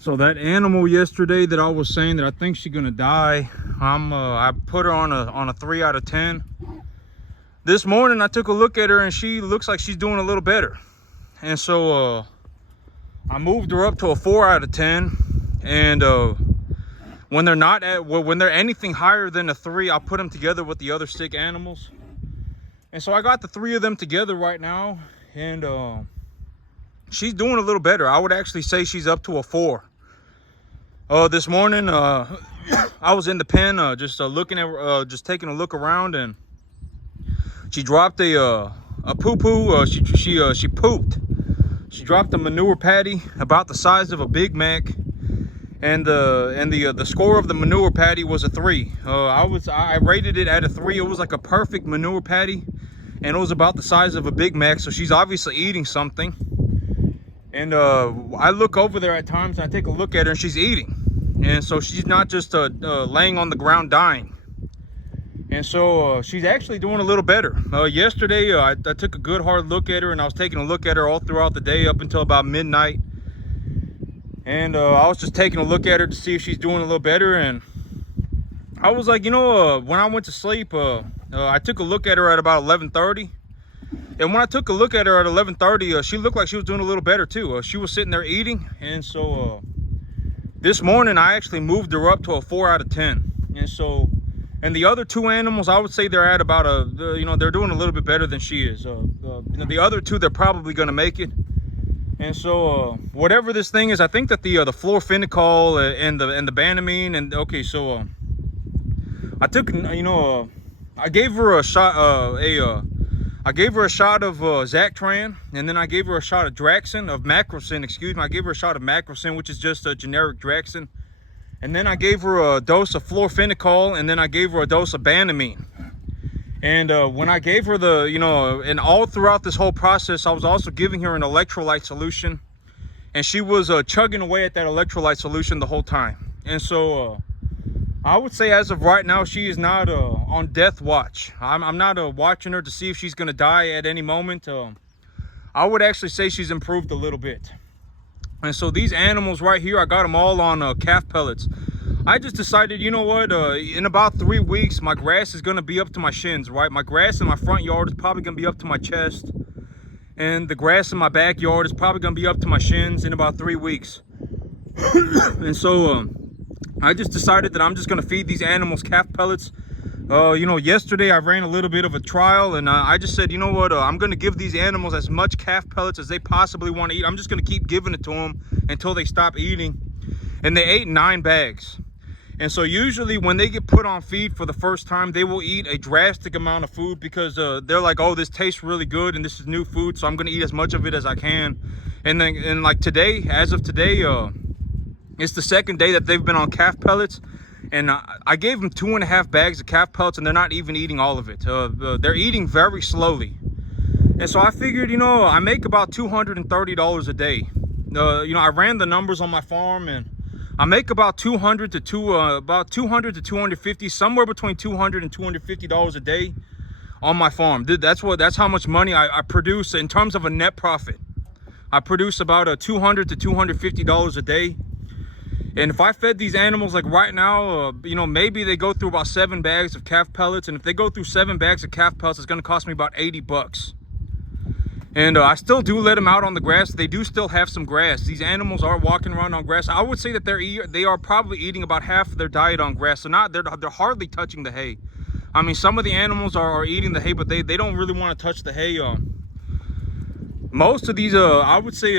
So that animal yesterday that I was saying that I think she's gonna die, I put her on a 3 out of 10. This morning I took a look at her and she looks like she's doing a little better. And so I moved her up to a 4 out of 10. And when they're anything higher than a 3, I'll put them together with the other sick animals. And so I got the 3 of them together right now, and she's doing a little better. I would actually say she's up to a 4. This morning, I was in the pen, just looking at, just taking a look around, and she dropped a poo-poo. She pooped. She dropped a manure patty about the size of a Big Mac, and the score of the manure patty was a 3. I rated it at a 3. It was like a perfect manure patty, and it was about the size of a Big Mac. So she's obviously eating something. And I look over there at times and I take a look at her and she's eating. And so she's not just laying on the ground dying. And so she's actually doing a little better. Yesterday, I took a good hard look at her, and I was taking a look at her all throughout the day up until about midnight. And I was just taking a look at her to see if she's doing a little better. And I was like, when I went to sleep, I took a look at her at about 11:30. And when I took a look at her at 11:30, she looked like she was doing a little better too. She was sitting there eating. And so this morning, I actually moved her up to a 4 out of 10. And the other 2 animals, I would say they're at about they're doing a little bit better than she is. The other 2, they're probably going to make it. And so whatever this thing is, I think that the fluorophenical and the banamine, and okay, so I took, I gave her a shot, I gave her a shot of Zactran, and then I gave her a shot of Macrocin, excuse me. I gave her a shot of Macrocin, which is just a generic Draxin. And then I gave her a dose of fluorophenical, and then I gave her a dose of banamine. And when I gave her and all throughout this whole process, I was also giving her an electrolyte solution. And she was chugging away at that electrolyte solution the whole time. And so I would say as of right now, she is not on death watch. I'm not watching her to see if she's going to die at any moment. I would actually say she's improved a little bit. And so these animals right here, I got them all on calf pellets. I just decided, you know what, in about 3 weeks, my grass is going to be up to my shins, right? My grass in my front yard is probably going to be up to my chest. And the grass in my backyard is probably going to be up to my shins in about 3 weeks. And so I just decided that I'm just going to feed these animals calf pellets. Yesterday I ran a little bit of a trial, and I just said, you know what, I'm going to give these animals as much calf pellets as they possibly want to eat. I'm just going to keep giving it to them until they stop eating. And they ate 9 bags. And so usually when they get put on feed for the first time, they will eat a drastic amount of food because they're like, oh, this tastes really good and this is new food, so I'm going to eat as much of it as I can. And like today, as of today, it's the second day that they've been on calf pellets. And I gave them 2.5 bags of calf pellets, and they're not even eating all of it. They're eating very slowly. And so I figured, I make about $230 a day. I ran the numbers on my farm, and I make about $200 to $250, somewhere between $200 and $250 a day on my farm. That's how much money I produce in terms of a net profit. I produce about $200 to $250 a day. And if I fed these animals like right now, maybe they go through about 7 bags of calf pellets. And if they go through 7 bags of calf pellets, it's going to cost me about $80. And I still do let them out on the grass. They do still have some grass. These animals are walking around on grass. I would say that they are probably eating about half of their diet on grass. So they're hardly touching the hay. I mean, some of the animals are eating the hay, but they don't really want to touch the hay. Most of these, I would say,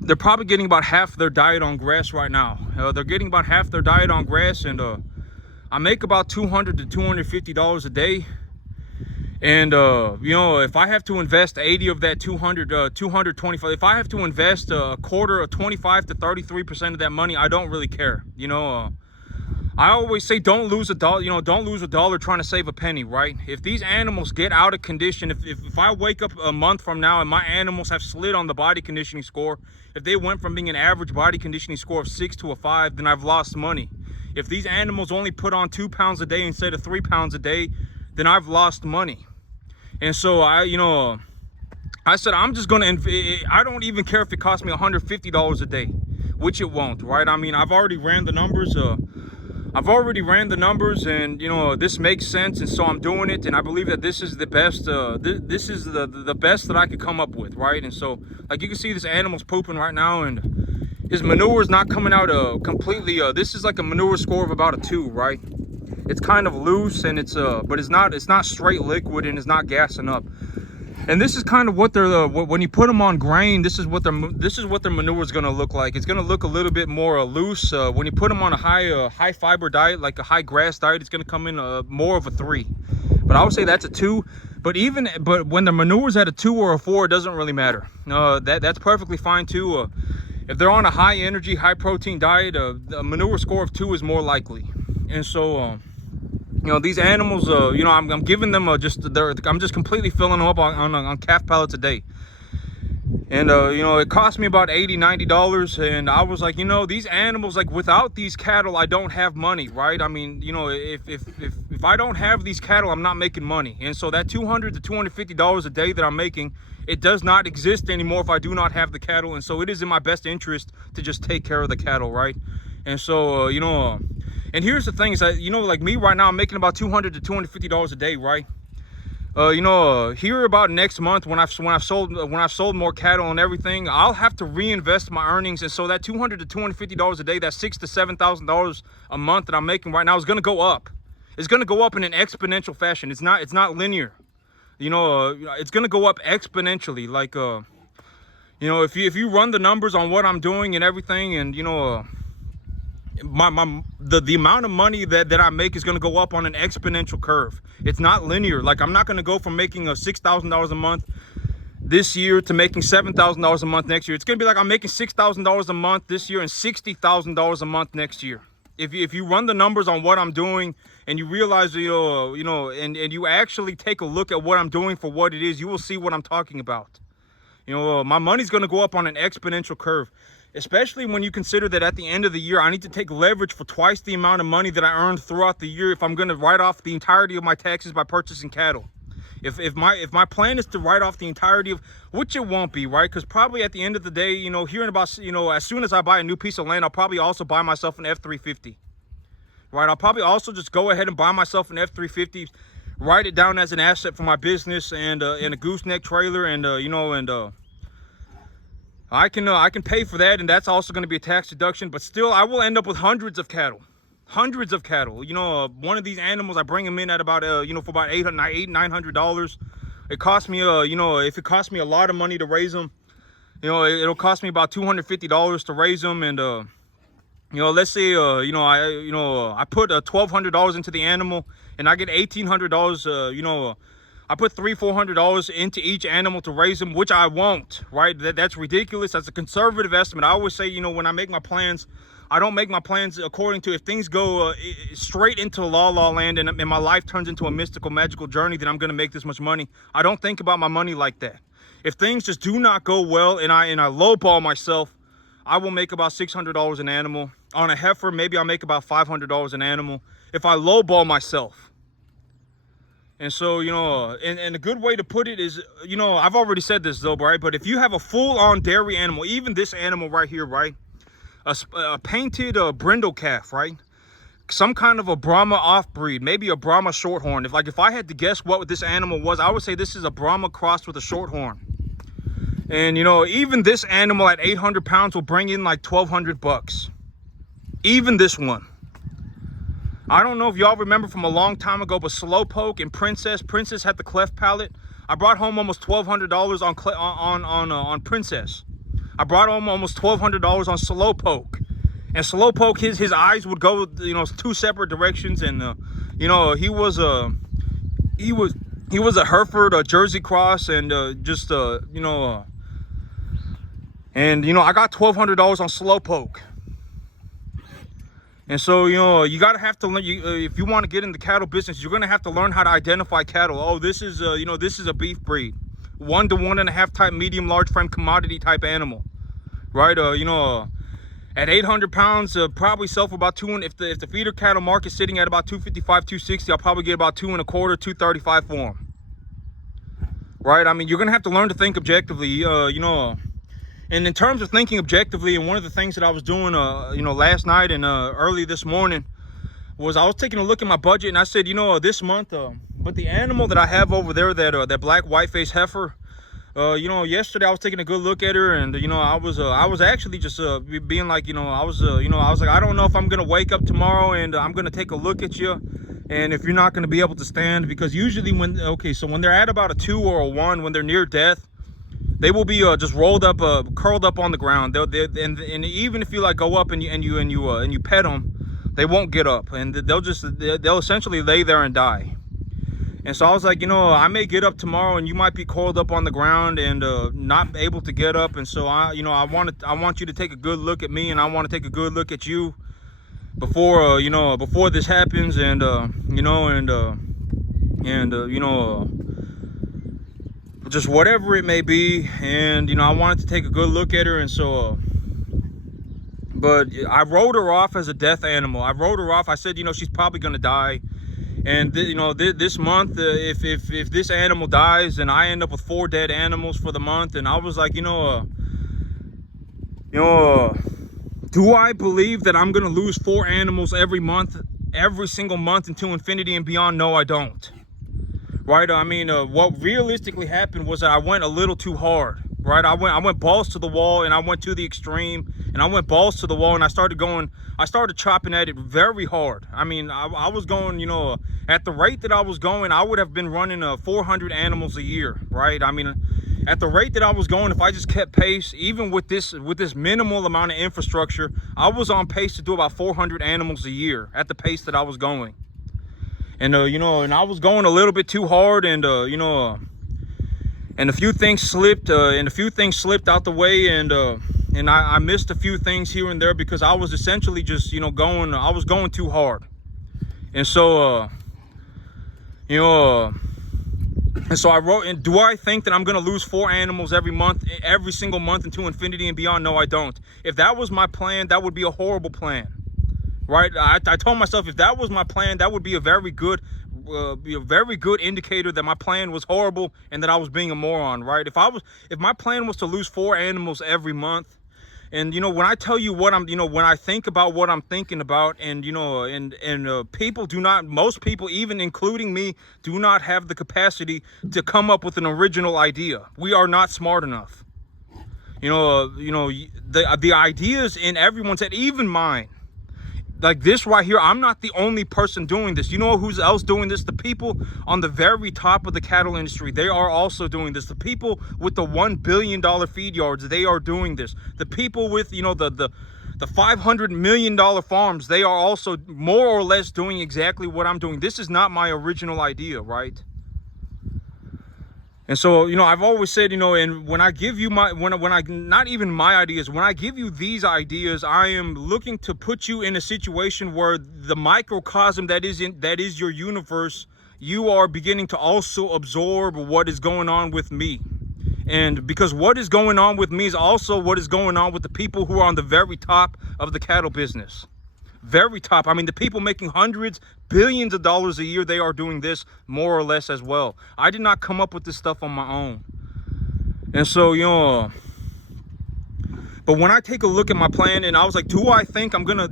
they're probably getting about half their diet on grass right now. They're getting about half their diet on grass, and I make about $200 to $250 a day. And if I have to invest 80 of that 225, if I have to invest a quarter of 25 to 33% of that money, I don't really care. I always say don't lose a dollar, don't lose a dollar trying to save a penny, right? If these animals get out of condition, if I wake up a month from now and my animals have slid on the body conditioning score, if they went from being an average body conditioning score of 6 to a 5, then I've lost money. If these animals only put on 2 pounds a day instead of 3 pounds a day, then I've lost money. And so I said, I'm just going to, I don't even care if it costs me $150 a day. which it won't, right? I mean, I've already ran the numbers. And you know, this makes sense, and so I'm doing it, and I believe that this is the best. This is the best that I could come up with, right? And so, like, you can see this animal's pooping right now, and his manure is not coming out completely. This is like a manure score of about a 2, right? It's kind of loose, and but it's not straight liquid, and it's not gassing up. And this is kind of what they're when you put them on grain, this is what their manure is going to look like. It's going to look a little bit more loose. When you put them on a high fiber diet, like a high grass diet, it's going to come in more of a 3. But I would say that's a 2. But when the manure's at a 2 or a 4, it doesn't really matter. That's perfectly fine too. If they're on a high energy, high protein diet, a manure score of 2 is more likely. And so you know, these animals, you know, I'm giving them I'm just completely filling them up on calf pellets a day. And you know, it cost me about $80-90, and I was like, you know, these animals, like, without these cattle, I don't have money, right? I mean, you know, if I don't have these cattle, I'm not making money. And so that $200 to $250 a day that I'm making, it does not exist anymore if I do not have the cattle. And so it is in my best interest to just take care of the cattle, right? And so you know, and here's the thing is that, you know, like me right now, I'm making about $200 to $250 a day, right? You know, here about next month, when I've sold more cattle and everything, I'll have to reinvest my earnings. And so that $200 to $250 a day, that $6,000 to $7,000 a month that I'm making right now, is going to go up. It's going to go up in an exponential fashion. It's not linear. You know, it's going to go up exponentially. Like, you know, if you run the numbers on what I'm doing and everything, and you know, the amount of money that I make is going to go up on an exponential curve. It's not linear. Like, I'm not going to go from making $6,000 a month this year to making $7,000 a month next year. It's going to be like I'm making $6,000 a month this year and $60,000 a month next year. If you run the numbers on what I'm doing, and you realize, you know, and you actually take a look at what I'm doing for what it is, you will see what I'm talking about. You know, my money's going to go up on an exponential curve. Especially when you consider that at the end of the year, I need to take leverage for twice the amount of money that I earned throughout the year if I'm going to write off the entirety of my taxes by purchasing cattle. If my plan is to write off the entirety of, which it won't be, right? Because probably at the end of the day, you know, hearing about, you know, as soon as I buy a new piece of land, I'll probably also buy myself an F-350, right? I'll probably also just go ahead and buy myself an F-350, write it down as an asset for my business, and a gooseneck trailer, and you know, and I can pay for that, and that's also going to be a tax deduction. But still, I will end up with hundreds of cattle. You know, one of these animals, I bring them in at about you know, for about $900. It costs me you know, if it costs me a lot of money to raise them, you know, it'll cost me about $250 to raise them. And you know, let's say you know, I put $1,200 into the animal, and I get $1,800. You know, I put $300-400 into each animal to raise them, which I won't, right? That's ridiculous. That's a conservative estimate. I always say, you know, when I make my plans, I don't make my plans according to, if things go straight into la land, and my life turns into a mystical, magical journey, then I'm going to make this much money. I don't think about my money like that. If things just do not go well, and I lowball myself, I will make about $600 an animal. On a heifer, maybe I'll make about $500 an animal if I lowball myself. And so, you know, and a good way to put it is, you know, I've already said this though, right? But if you have a full-on dairy animal, even this animal right here, right? A painted brindle calf, right? Some kind of a Brahma off-breed, maybe a Brahma shorthorn. If I had to guess what this animal was, I would say this is a Brahma crossed with a shorthorn. And, you know, even this animal at 800 pounds will bring in like $1,200. Even this one. I don't know if y'all remember from a long time ago, but Slowpoke and Princess had the cleft palate. I brought home almost $1,200 on Princess. I brought home almost $1,200 on Slowpoke. And Slowpoke, his eyes would go, you know, 2 separate directions. And you know, he was a Hereford, a Jersey cross, and just you know, and you know, I got $1,200 on Slowpoke. And so, you know, you gotta have to learn. If you want to get in the cattle business, you're gonna have to learn how to identify cattle. Oh, this is you know, this is a beef breed, 1 to 1.5 type, medium, large frame, commodity type animal, right? You know, at 800 pounds, probably sell for about if the feeder cattle market's sitting at about 255, 260, I'll probably get about 2 1/4, 235 for them, right? I mean, you're gonna have to learn to think objectively. You know. And in terms of thinking objectively, and one of the things that I was doing, last night and early this morning, was I was taking a look at my budget, and I said, this month, but the animal that I have over there, that black white-faced heifer, yesterday I was taking a good look at her, and I was actually just being like, I was like, I don't know if I'm gonna wake up tomorrow and I'm gonna take a look at you, and if you're not gonna be able to stand, because usually when they're at about a 2 or a 1, when they're near death, they will be just rolled up, curled up on the ground. And even if you like go up and you pet them, they won't get up, and they'll essentially lay there and die. And so I was like, I may get up tomorrow and you might be coiled up on the ground and not able to get up. And so I want you to take a good look at me, and I want to take a good look at you before before this happens, and just whatever it may be. And I wanted to take a good look at her, and so but I wrote her off as a death animal. I wrote her off. I said, she's probably gonna die, and this month, if this animal dies, then I end up with 4 dead animals for the month. And I was like, do I believe that I'm gonna lose 4 animals every month, every single month, into infinity and beyond? No, I don't. Right? I mean, what realistically happened was that I went a little too hard. Right? I went balls to the wall, and I went to the extreme, and I went balls to the wall, and I started chopping at it very hard. I mean, I was going, at the rate that I was going, I would have been running 400 animals a year, right? I mean, at the rate that I was going, if I just kept pace, even with this minimal amount of infrastructure, I was on pace to do about 400 animals a year at the pace that I was going. And and I was going a little bit too hard, and and a few things slipped, out the way, and I missed a few things here and there because I was essentially just I was going too hard. And so and so I wrote, and do I think that I'm gonna lose 4 animals every single month into infinity and beyond? No, I don't. If that was my plan, that would be a horrible plan, right? I told myself, if that was my plan, that would be a very good indicator that my plan was horrible and that I was being a moron, right? If my plan was to lose 4 animals every month, and when I tell you what when I think about what I'm thinking about, and most people, even including me, do not have the capacity to come up with an original idea. We are not smart enough. The ideas in everyone's head, even mine. Like this right here, I'm not the only person doing this. You know who's else doing this? The people on the very top of the cattle industry, they are also doing this. The people with the $1 billion feed yards, they are doing this. The people with, the $500 million farms, they are also more or less doing exactly what I'm doing. This is not my original idea, right? And so, I've always said, and when I give you not even my ideas, when I give you these ideas, I am looking to put you in a situation where the microcosm that is your universe, you are beginning to also absorb what is going on with me. And because what is going on with me is also what is going on with the people who are on the very top of the cattle business. Very top. I mean, the people making hundreds, billions of dollars a year, they are doing this more or less as well. I did not come up with this stuff on my own. And so, but when I take a look at my plan, and I was like, do I think I'm gonna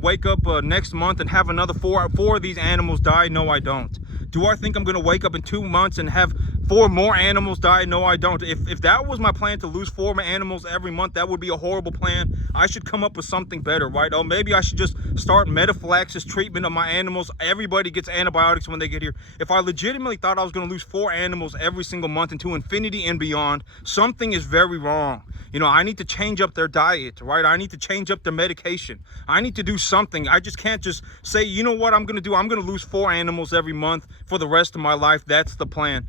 wake up next month and have another four of these animals die? No, I don't. Do I think I'm gonna wake up in 2 months and have 4 more animals die? No, I don't. If that was my plan, to lose 4 animals every month, that would be a horrible plan. I should come up with something better, right? Oh, maybe I should just start metaphylaxis treatment of my animals. Everybody gets antibiotics when they get here. If I legitimately thought I was going to lose 4 animals every single month into infinity and beyond, something is very wrong. I need to change up their diet, right? I need to change up their medication. I need to do something. I just can't just say, you know what I'm going to do? I'm going to lose 4 animals every month for the rest of my life. That's the plan.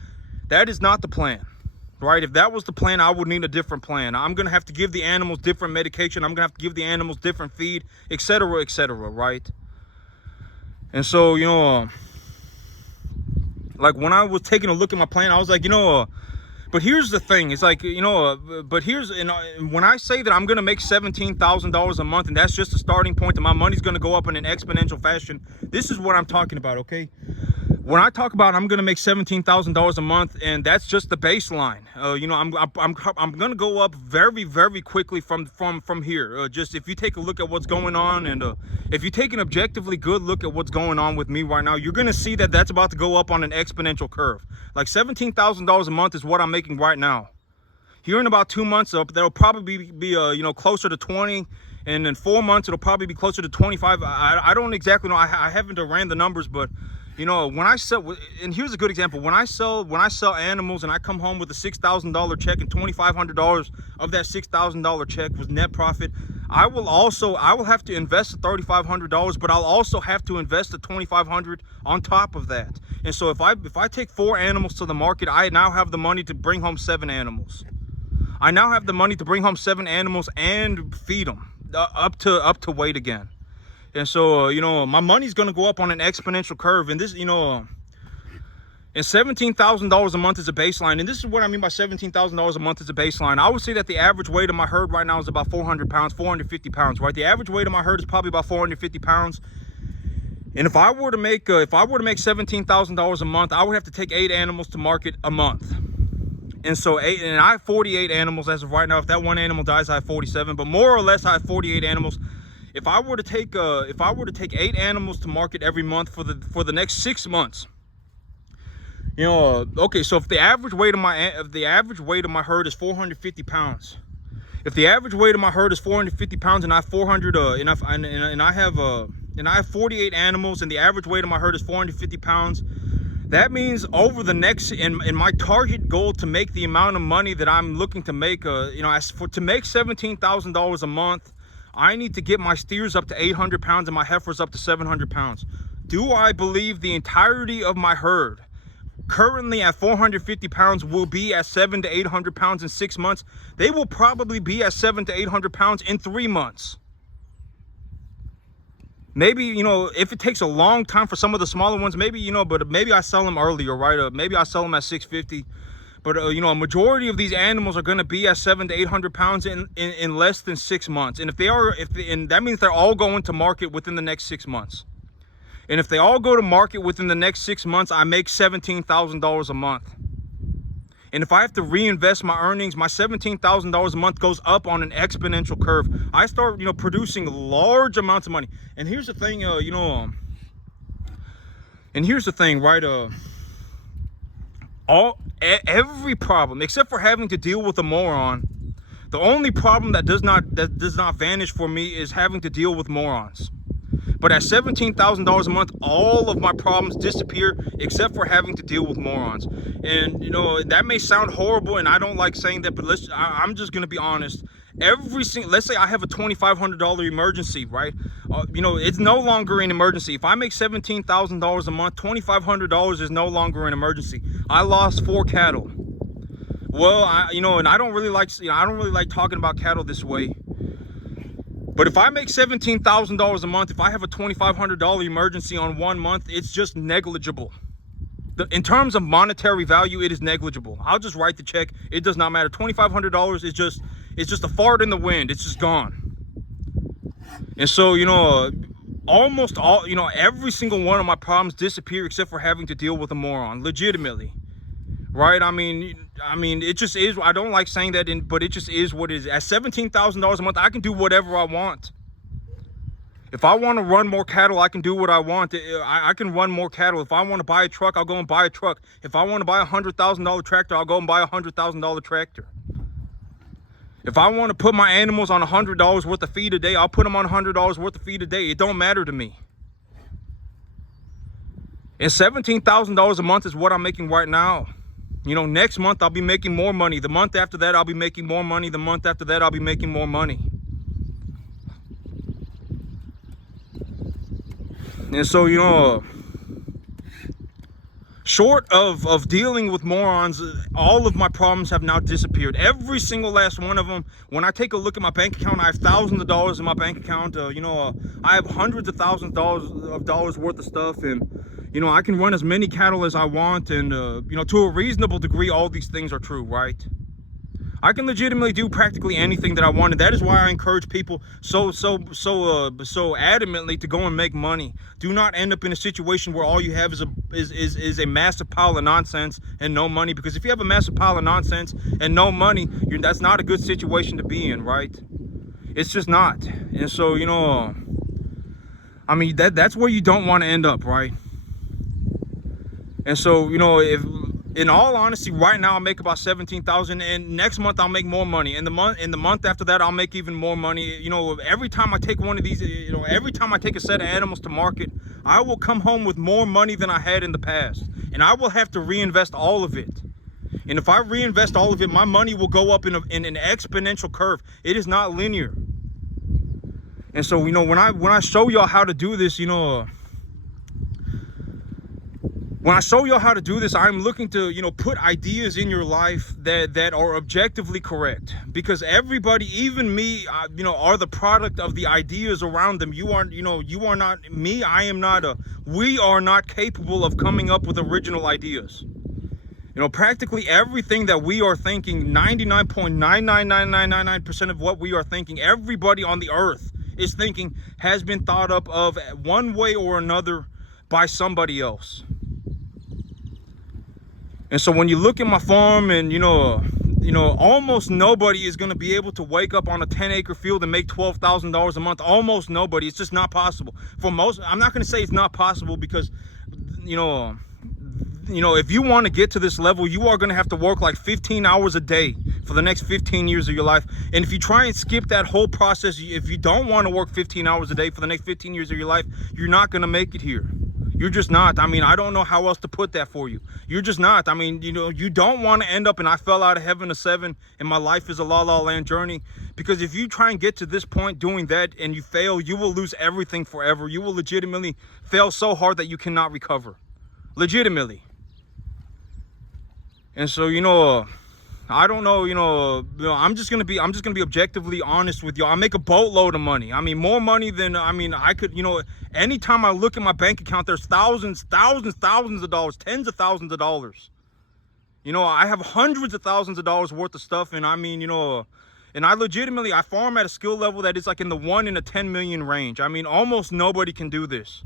That is not the plan, right? If that was the plan, I would need a different plan. I'm going to have to give the animals different medication. I'm going to have to give the animals different feed, etc., right? And so, like when I was taking a look at my plan, I was like, but here's the thing. It's like, when I say that I'm going to make $17,000 a month, and that's just a starting point, and my money's going to go up in an exponential fashion, this is what I'm talking about, okay? when I talk about I'm gonna make $17,000 a month, and that's just the baseline. You know, I'm gonna go up very, very quickly from here. Just if you take a look at what's going on, and if you take an objectively good look at what's going on with me right now, you're gonna see that that's about to go up on an exponential curve. Like $17,000 a month is what I'm making right now. Here in about 2 months, that'll probably be you know, closer to 20. And in 4 months, it'll probably be closer to 25. I don't exactly know. I haven't ran the numbers, but you know, when I sell, and here's a good example. When I sell animals and I come home with a $6,000 check, and $2,500 of that $6,000 check was net profit, I will have to invest the $3,500, but I'll also have to invest the $2,500 on top of that. And so if I take 4 animals to the market, I now have the money to bring home 7 animals. I now have the money to bring home 7 animals and feed them up to weight again. And so, you know, my money's going to go up on an exponential curve. And this, you know, and $17,000 a month is a baseline. And this is what I mean by $17,000 a month is a baseline. I would say that the average weight of my herd right now is about 400 pounds, 450 pounds, right? The average weight of my herd is probably about 450 pounds. And if I were to make $17,000 a month, I would have to take 8 animals to market a month. And so I have 48 animals as of right now. If that one animal dies, I have 47, but more or less I have 48 animals. If I were to take 8 animals to market every month for the next 6 months, you know, okay, so if the average weight of my herd is 450 pounds, if the average weight of my herd is 450 pounds, and I have 48 animals, and the average weight of my herd is 450 pounds, that means over the next, in my target goal to make the amount of money that I'm looking to make, you know, to make $17,000 a month, I need to get my steers up to 800 pounds and my heifers up to 700 pounds. Do I believe the entirety of my herd, currently at 450 pounds, will be at 700 to 800 pounds in 6 months? They will probably be at 700 to 800 pounds in 3 months. Maybe, you know, if it takes a long time for some of the smaller ones, maybe, you know, but maybe I sell them earlier, right? Maybe I sell them at 650. But, you know, a majority of these animals are going to be at 700 to 800 pounds in less than 6 months. And and that means they're all going to market within the next 6 months. And if they all go to market within the next 6 months, I make $17,000 a month. And if I have to reinvest my earnings, my $17,000 a month goes up on an exponential curve. I start, you know, producing large amounts of money. And here's the thing, you know, right? Every problem, except for having to deal with a moron, the only problem that does not vanish for me is having to deal with morons. But at $17,000 a month, all of my problems disappear except for having to deal with morons. And, you know, that may sound horrible, and I don't like saying that, but I'm just going to be honest. Let's say I have a $2,500 emergency, right? You know, it's no longer an emergency. If I make $17,000 a month, $2,500 is no longer an emergency. I lost 4 cattle. Well, you know, and I don't really like talking about cattle this way. But if I make $17,000 a month, if I have a $2,500 emergency on 1 month, it's just negligible. In terms of monetary value, it is negligible. I'll just write the check. It does not matter. $2,500 is just a fart in the wind. It's just gone. And so, you know, almost all, you know, every single one of my problems disappear except for having to deal with a moron, legitimately. Right? I mean, it just is. I don't like saying that, but it just is what it is. At $17,000 a month, I can do whatever I want. If I want to run more cattle, I can do what I want. I can run more cattle. If I want to buy a truck, I'll go and buy a truck. If I want to buy a $100,000 tractor, I'll go and buy a $100,000 tractor. If I want to put my animals on $100 worth of feed a day, I'll put them on $100 worth of feed a day. It don't matter to me. And $17,000 a month is what I'm making right now. You know, next month I'll be making more money. The month after that, I'll be making more money. The month after that, I'll be making more money. And so, you know, short of dealing with morons, all of my problems have now disappeared. Every single last one of them. When I take a look at my bank account, I have thousands of dollars in my bank account. You know, I have hundreds of thousands of dollars worth of stuff, and you know, I can run as many cattle as I want, and you know, to a reasonable degree, all these things are true, right? I can legitimately do practically anything that I want, and that is why I encourage people so adamantly to go and make money. Do not end up in a situation where all you have is a massive pile of nonsense and no money. Because if you have a massive pile of nonsense and no money, that's not a good situation to be in, right? It's just not. And so, you know, I mean, that's where you don't want to end up, right? And so, you know, if in all honesty, right now I make about 17,000, and next month I'll make more money. And the month after that, I'll make even more money. You know, every time I take one of these, you know, every time I take a set of animals to market, I will come home with more money than I had in the past, and I will have to reinvest all of it. And if I reinvest all of it, my money will go up in an exponential curve. It is not linear. And so, you know, when I show y'all how to do this, you know, when I show y'all how to do this, I'm looking to, you know, put ideas in your life that are objectively correct. Because everybody, even me, you know, are the product of the ideas around them. You aren't, you know, you are not me. I am not we are not capable of coming up with original ideas. You know, practically everything that we are thinking, 99.99999% of what we are thinking, everybody on the earth is thinking, has been thought up of one way or another by somebody else. And so when you look at my farm, and you know, almost nobody is going to be able to wake up on a 10-acre field and make $12,000 a month. Almost nobody. It's just not possible. For most, I'm not going to say it's not possible, because, you know, if you want to get to this level, you are going to have to work like 15 hours a day for the next 15 years of your life. And if you try and skip that whole process, if you don't want to work 15 hours a day for the next 15 years of your life, you're not going to make it here. You're just not. I mean, I don't know how else to put that for you. You're just not. I mean, you know, you don't want to end up and I fell out of heaven to 7 and my life is a la la land journey. Because if you try and get to this point doing that and you fail, you will lose everything forever. You will legitimately fail so hard that you cannot recover. Legitimately. And so, you know, I don't know, I'm just gonna be objectively honest with you. I make a boatload of money. I mean, more money than, I could, anytime I look at my bank account, there's thousands of dollars, tens of thousands of dollars. You know, I have hundreds of thousands of dollars worth of stuff. And I mean, and I farm at a skill level that is like in the 1 in a 10 million range. I mean, almost nobody can do this.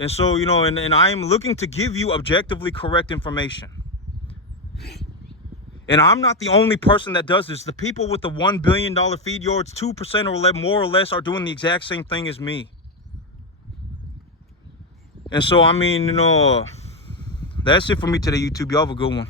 And so, and I am looking to give you objectively correct information. And I'm not the only person that does this. The people with the $1 billion feed yards, 2% or more or less, are doing the exact same thing as me. And so, I mean, that's it for me today, YouTube. Y'all have a good one.